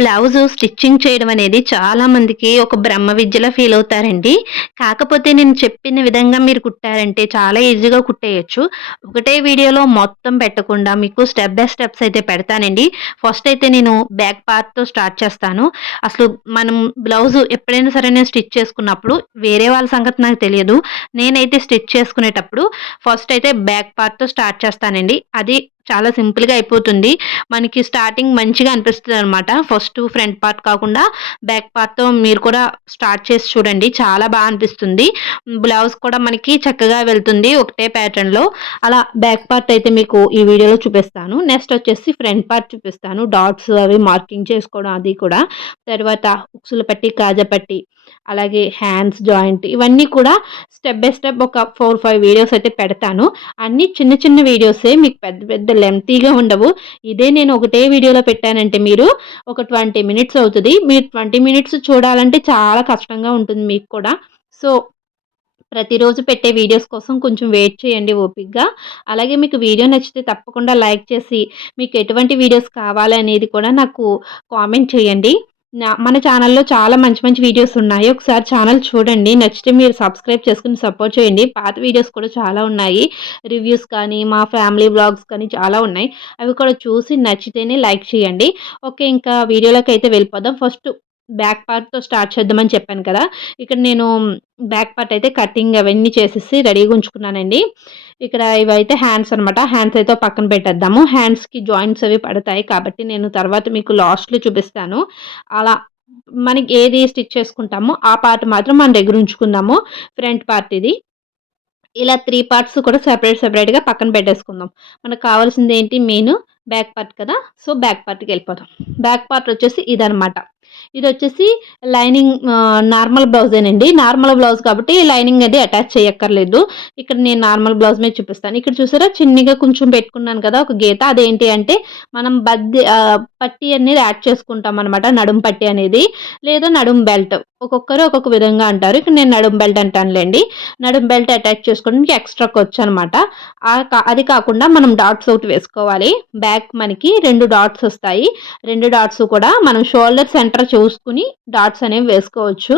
Blouse stitching చేయడం అనేది చాలా మందికి ఒక బ్రహ్మ విద్యలా ఫీల్ అవుతారండి. కాకపోతే నేను చెప్పిన విధంగా మీరు కుట్టారంటే చాలా ఈజీగా కుట్టేయచ్చు. ఒకటే వీడియోలో మొత్తం పెట్టకుండా మీకు స్టెప్ బై స్టెప్స్ అయితే పెడతానండి. ఫస్ట్ అయితే నేను బ్యాక్ పార్ట్తో స్టార్ట్ చేస్తాను. అసలు మనం బ్లౌజ్ ఎప్పుడైనా సరే నేను స్టిచ్ చేసుకున్నప్పుడు వేరే వాళ్ళ సంగతి నాకు తెలియదు. నేనైతే స్టిచ్ చేసుకునేటప్పుడు ఫస్ట్ అయితే బ్యాక్ పార్ట్తో స్టార్ట్ చేస్తానండి. అది చాలా సింపుల్గా అయిపోతుంది. మనకి స్టార్టింగ్ మంచిగా అనిపిస్తుంది అనమాట ఫస్ట్ ఫ్రంట్ పార్ట్ కాకుండా బ్యాక్ పార్ట్తో మీరు కూడా స్టార్ట్ చేసి చూడండి. చాలా బాగా అనిపిస్తుంది. బ్లౌజ్ కూడా మనకి చక్కగా వెళ్తుంది ఒకటే ప్యాటర్న్లో అలా బ్యాక్ పార్ట్ అయితే మీకు ఈ వీడియోలో చూపిస్తాను. నెక్స్ట్ వచ్చేసి ఫ్రంట్ పార్ట్ చూపిస్తాను. డాట్స్ అవి మార్కింగ్ చేసుకోవడం అది కూడా. తర్వాత ఉక్సులు పట్టి కాజా పట్టి అలాగే హ్యాండ్స్ జాయింట్ ఇవన్నీ కూడా స్టెప్ బై స్టెప్ ఒక ఫోర్ ఫైవ్ వీడియోస్ అయితే పెడతాను. అన్ని చిన్న చిన్న వీడియోసే మీకు పెద్ద పెద్ద లెంతీగా ఉండవు. ఇదే నేను ఒకటే వీడియోలో పెట్టానంటే మీరు ఒక ట్వంటీ మినిట్స్ అవుతుంది. మీరు ట్వంటీ మినిట్స్ చూడాలంటే చాలా కష్టంగా ఉంటుంది మీకు కూడా. సో ప్రతిరోజు పెట్టే వీడియోస్ కోసం కొంచెం వెయిట్ చేయండి ఓపిక్గా అలాగే మీకు వీడియో నచ్చితే తప్పకుండా లైక్ చేసి మీకు ఎటువంటి వీడియోస్ కావాలనేది కూడా నాకు కామెంట్ చేయండి. నా మన ఛానల్లో చాలా మంచి మంచి వీడియోస్ ఉన్నాయి. ఒకసారి ఛానల్ చూడండి. నచ్చితే మీరు సబ్స్క్రైబ్ చేసుకుని సపోర్ట్ చేయండి. పాత వీడియోస్ కూడా చాలా ఉన్నాయి. రివ్యూస్ కానీ మా ఫ్యామిలీ బ్లాగ్స్ కానీ చాలా ఉన్నాయి. అవి కూడా చూసి నచ్చితేనే లైక్ చేయండి. ఓకే ఇంకా వీడియోలోకి అయితే వెళ్ళిపోదాం. ఫస్ట్ బ్యాక్ పార్ట్తో స్టార్ట్ చేద్దామని చెప్పాను కదా. ఇక్కడ నేను బ్యాక్ పార్ట్ అయితే కటింగ్ అవన్నీ చేసేసి రెడీగా ఉంచుకున్నానండి. ఇక్కడ ఇవైతే హ్యాండ్స్ అనమాట హ్యాండ్స్ అయితే పక్కన పెట్టేద్దాము. హ్యాండ్స్కి జాయింట్స్ అవి పడతాయి కాబట్టి నేను తర్వాత మీకు లాస్ట్లో చూపిస్తాను. అలా మనకి ఏది స్టిచ్ చేసుకుంటామో ఆ పార్ట్ మాత్రం మన దగ్గర ఉంచుకుందాము. ఫ్రంట్ పార్ట్ ఇది. ఇలా త్రీ పార్ట్స్ కూడా సెపరేట్ సెపరేట్గా పక్కన పెట్టేసుకుందాం. మనకు కావాల్సింది ఏంటి? మెయిన్ బ్యాక్ పార్ట్ కదా. సో బ్యాక్ పార్ట్కి వెళ్ళిపోతాం బ్యాక్ పార్ట్ వచ్చేసి ఇదనమాట ఇది వచ్చేసి లైనింగ్ నార్మల్ బ్లౌజేనండి నార్మల్ బ్లౌజ్ కాబట్టి లైనింగ్ అది అటాచ్ చేయక్కర్లేదు ఇక్కడ నేను నార్మల్ బ్లౌజ్ మీద చూపిస్తాను. ఇక్కడ చూసారా? చిన్నగా కొంచెం పెట్టుకున్నాను కదా ఒక గీత. అదేంటి అంటే మనం బద్ది పట్టి అనేది యాడ్ చేసుకుంటాం అనమాట నడుం పట్టి అనేది. లేదా నడుం బెల్ట్. ఒక్కొక్కరు ఒక్కొక్క విధంగా అంటారు. ఇక్కడ నేను నడుం బెల్ట్ అంటానులేండి. నడుం బెల్ట్ అటాచ్ చేసుకోవడానికి ఎక్స్ట్రా ఖర్చు అనమాట అది కాకుండా మనం డాట్స్ ఒకటి వేసుకోవాలి. బ్యాక్ మనకి రెండు డాట్స్ వస్తాయి. రెండు డాట్స్ కూడా మనం షోల్డర్ సెంటర్ చూసుకుని డాట్స్ అనేవి వేసుకోవచ్చు.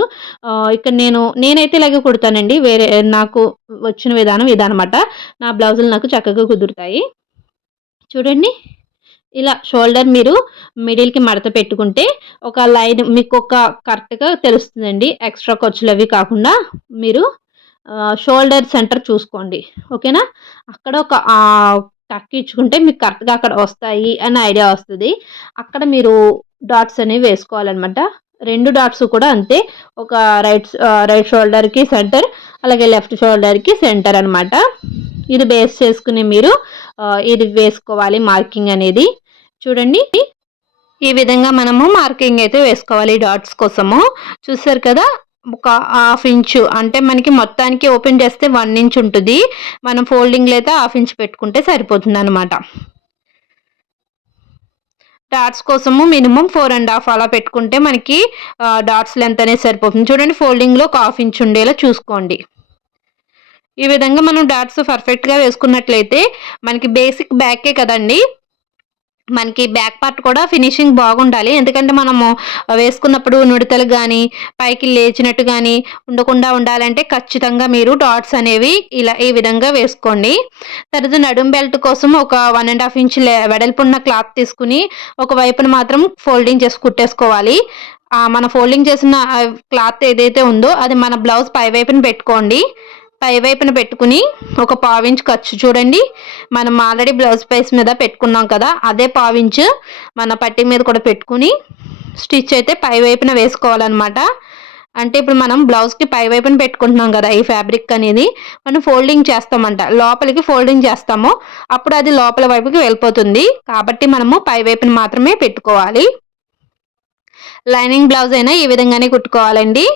ఇక్కడ నేను నేనైతే ఇలాగే కుడతానండి. వేరే నాకు వచ్చిన విధానం ఇదనమాట నా బ్లౌజులు నాకు చక్కగా కుదురుతాయి. చూడండి. ఇలా షోల్డర్ మీరు మిడిల్కి మడత పెట్టుకుంటే ఒక లైన్ మీకు ఒక కరెక్ట్గా తెలుస్తుందండి. ఎక్స్ట్రా ఖర్చులు అవి కాకుండా మీరు షోల్డర్ సెంటర్ చూసుకోండి. ఓకేనా? అక్కడ ఒక టక్ ఇచ్చుకుంటే మీకు కరెక్ట్గా అక్కడ వస్తాయి అని ఐడియా వస్తుంది. అక్కడ మీరు డాట్స్ అనేవి వేసుకోవాలన్నమాట. రెండు డాట్స్ కూడా అంతే. ఒక రైట్ రైట్ షోల్డర్కి సెంటర్ అలాగే లెఫ్ట్ షోల్డర్కి సెంటర్ అనమాట ఇది బేస్ చేసుకుని మీరు ఇది వేసుకోవాలి మార్కింగ్ అనేది. చూడండి. ఈ విధంగా మనము మార్కింగ్ అయితే వేసుకోవాలి డాట్స్ కోసము. చూసారు కదా? ఒక హాఫ్ ఇంచు అంటే మనకి మొత్తానికి ఓపెన్ చేస్తే వన్ ఇంచ్ ఉంటుంది. మనం ఫోల్డింగ్లో అయితే హాఫ్ ఇంచ్ పెట్టుకుంటే సరిపోతుంది అనమాట డాట్స్ కోసము మినిమం ఫోర్ అండ్ హాఫ్ అలా పెట్టుకుంటే మనకి డాట్స్ లెంత్ అనేది సరిపోతుంది. చూడండి ఫోల్డింగ్లో ఒక హాఫ్ ఇంచ్ ఉండేలా చూసుకోండి. ఈ విధంగా మనం డాట్స్ పర్ఫెక్ట్గా వేసుకున్నట్లయితే మనకి బేసిక్ బ్యాకే కదండి? మనకి బ్యాక్ పార్ట్ కూడా ఫినిషింగ్ బాగుండాలి. ఎందుకంటే మనము వేసుకున్నప్పుడు నుడతలు కానీ పైకి లేచినట్టు కానీ ఉండకుండా ఉండాలంటే ఖచ్చితంగా మీరు డాట్స్ అనేవి ఇలా ఈ విధంగా వేసుకోండి. తర్వాత నడుం బెల్ట్ కోసం ఒక వన్ అండ్ హాఫ్ ఇంచ్ వెడల్పున్న క్లాత్ తీసుకుని ఒక వైపున మాత్రం ఫోల్డింగ్ చేసి కుట్టేసుకోవాలి. మన ఫోల్డింగ్ చేసిన క్లాత్ ఏదైతే ఉందో అది మన బ్లౌజ్ పై వైపున పెట్టుకోండి. పై వైపున పెట్టుకుని ఒక పావించ్ ఖర్చు చూడండి. మనం ఆల్రెడీ బ్లౌజ్ పైస్ మీద పెట్టుకున్నాం కదా అదే పావించ్ మన పట్టి మీద కూడా పెట్టుకుని స్టిచ్ అయితే పై వైపున వేసుకోవాలన్నమాట. అంటే ఇప్పుడు మనం బ్లౌజ్కి పై వైపున పెట్టుకుంటున్నాం కదా ఈ ఫ్యాబ్రిక్ అనేది మనం ఫోల్డింగ్ చేస్తామంట. లోపలికి ఫోల్డింగ్ చేస్తాము. అప్పుడు అది లోపల వైపుకి వెళ్ళిపోతుంది. కాబట్టి మనము పై వైపున మాత్రమే పెట్టుకోవాలి. లైనింగ్ బ్లౌజ్ అయినా ఈ విధంగానే కుట్టుకోవాలండి.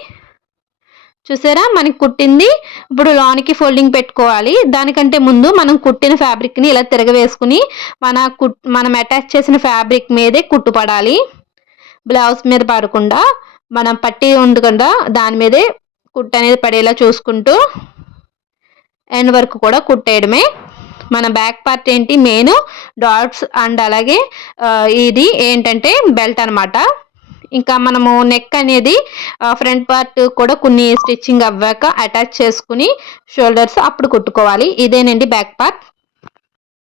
చూసారా? మనకి కుట్టింది. ఇప్పుడు లోనికి ఫోల్డింగ్ పెట్టుకోవాలి. దానికంటే ముందు మనం కుట్టిన ఫ్యాబ్రిక్ని ఇలా తిరగవేసుకుని మన కుట్ మనం అటాచ్ చేసిన ఫ్యాబ్రిక్ మీదే కుట్టుపడాలి. బ్లౌజ్ మీద పడకుండా మనం పట్టి ఉండకుండా దాని మీదే కుట్టు అనేది పడేలా చూసుకుంటూ ఎండ్ వరకు కూడా కుట్టేయడమే. మన బ్యాక్ పార్ట్ ఏంటి? మెయిన్ డాట్స్ అండ్ అలాగే ఇది ఏంటంటే బెల్ట్ అనమాట ఇంకా మనము నెక్ అనేది ఫ్రంట్ పార్ట్ కూడా కొన్ని స్టిచ్చింగ్ అవ్వాక అటాచ్ చేసుకుని షోల్డర్స్ అప్పుడు కుట్టుకోవాలి. ఇదేనండి బ్యాక్ పార్ట్